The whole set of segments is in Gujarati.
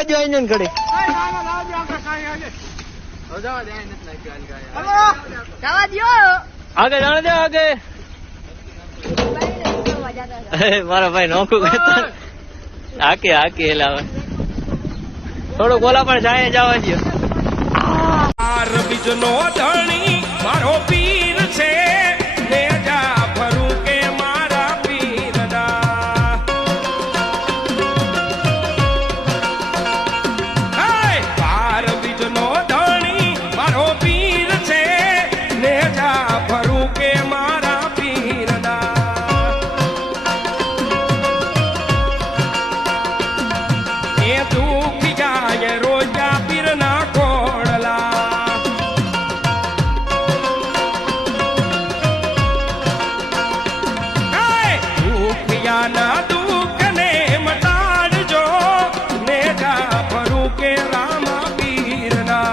નાખજો આઈને ઘડી. આગળ જાણે દે આગળ. મારા ભાઈ નોખું કરતા હાકે એટલે થોડુંક ઓલા પણ જાય જવા દો. બીજનો ધણી મારો પીર છે ને જા ફરું કે મારા પીરના પાર બીજનો ધણી મારો પીર છે ને જા ફરું કે મારા પીરના એ દુખી જાય રોજા પીરના કોડલા ના દુઃખ ને મટાડજો ને જા ફરું કે રામા પીરના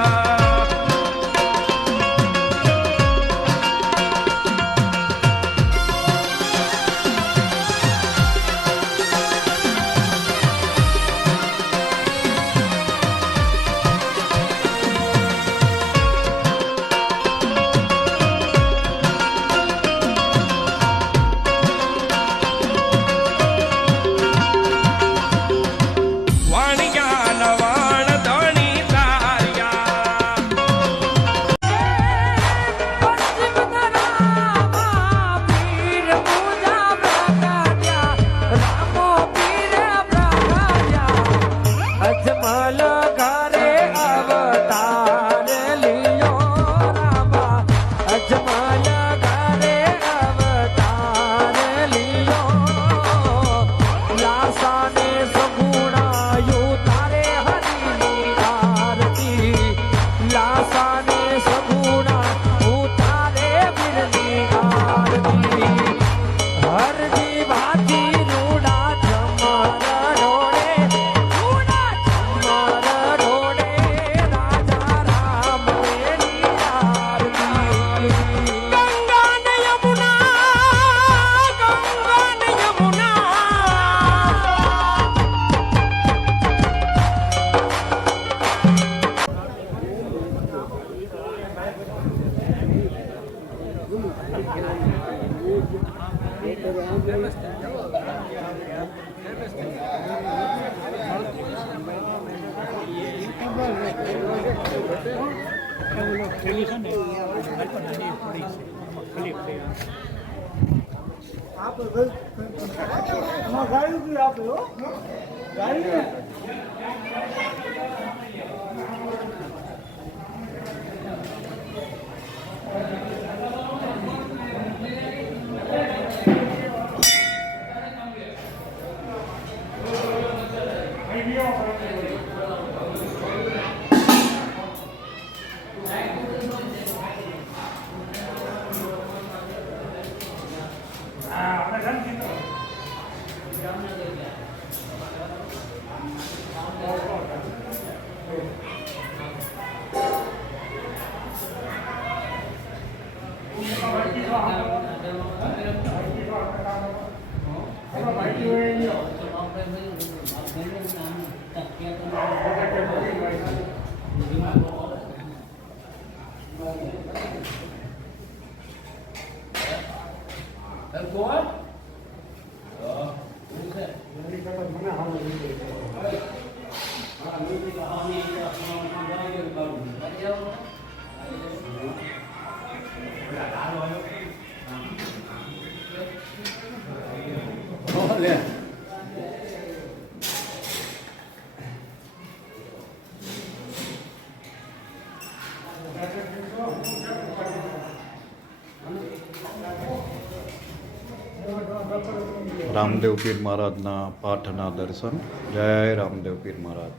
રામદેવ પીર મહારાજના પાઠના દર્શન. જય રામદેવ પીર મહારાજ.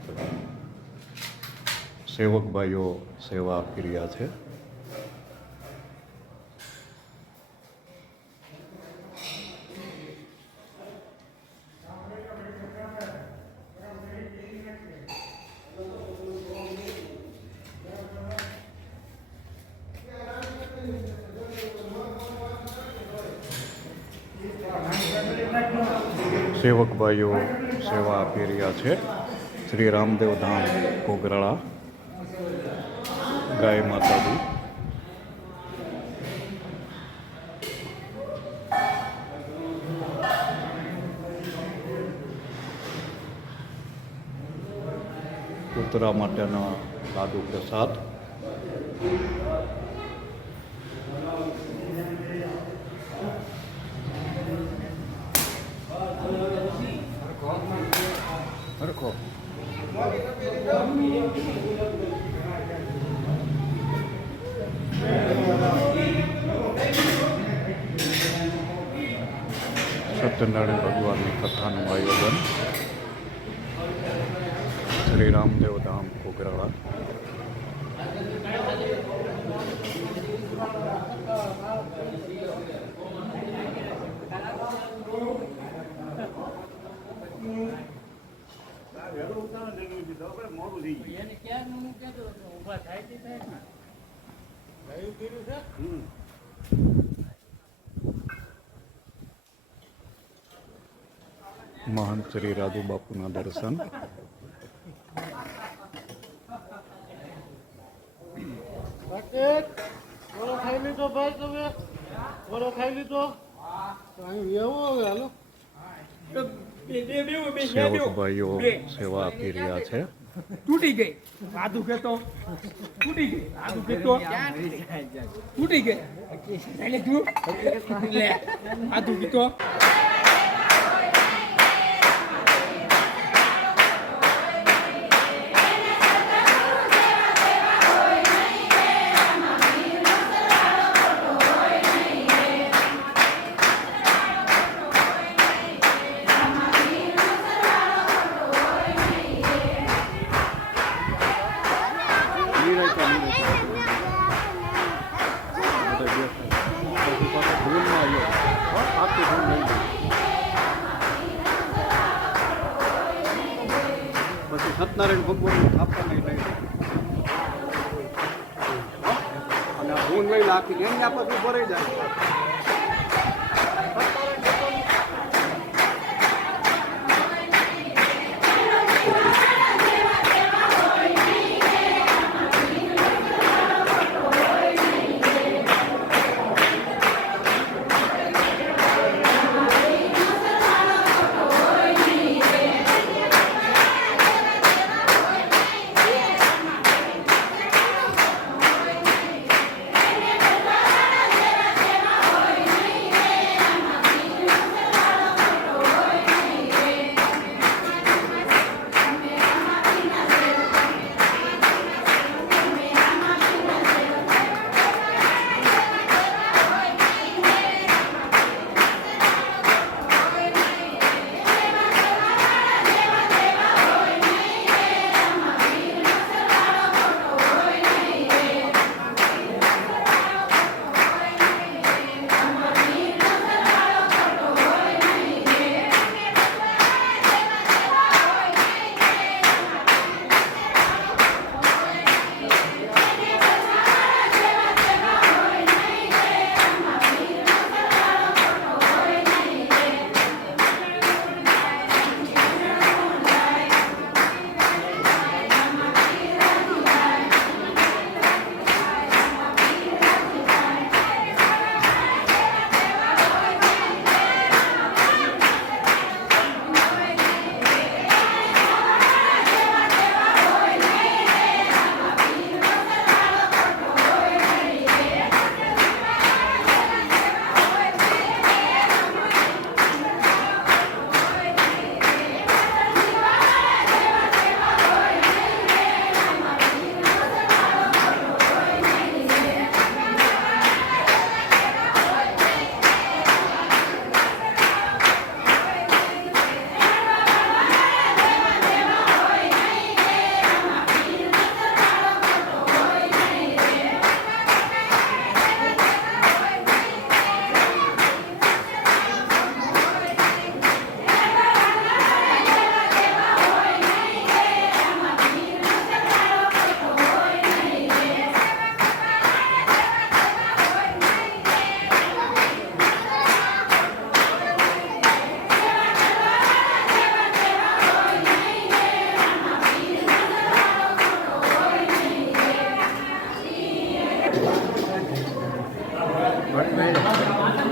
સેવક ભાઈઓ સેવા આપી રહ્યા છે. સેવક ભાઈઓ સેવા આપી રહ્યા છે. શ્રી રામદેવ ધામ કોગરાળા ગાય માતાજી. કૂતરા માટેના લાડુ પ્રસાદ. હરખો સત્યનારાયણ ભગવાનની કથાનું આયોજન શ્રી રામદેવ ધામ કોગરાળા. મહંત શ્રી રાજુ બાપુના દર્શન. ખાઈ લીધો ભાઈ, તમે બોલો ખાઈ લીધો. સેવક ભાઈઓ સેવા આપી રહ્યા છે. તૂટી ગઈ આધુ કેતો તૂટી ગઈ આધુ કેતો તૂટી ગઈ એટલે તું લે આધુ કેતો પછી સત્યનારાયણ ભગવાનની સ્થાપના લઈ અને આ ધૂન લઈ નાખી એની પછી ભરાઈ જાય.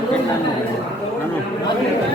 કેટલાનું?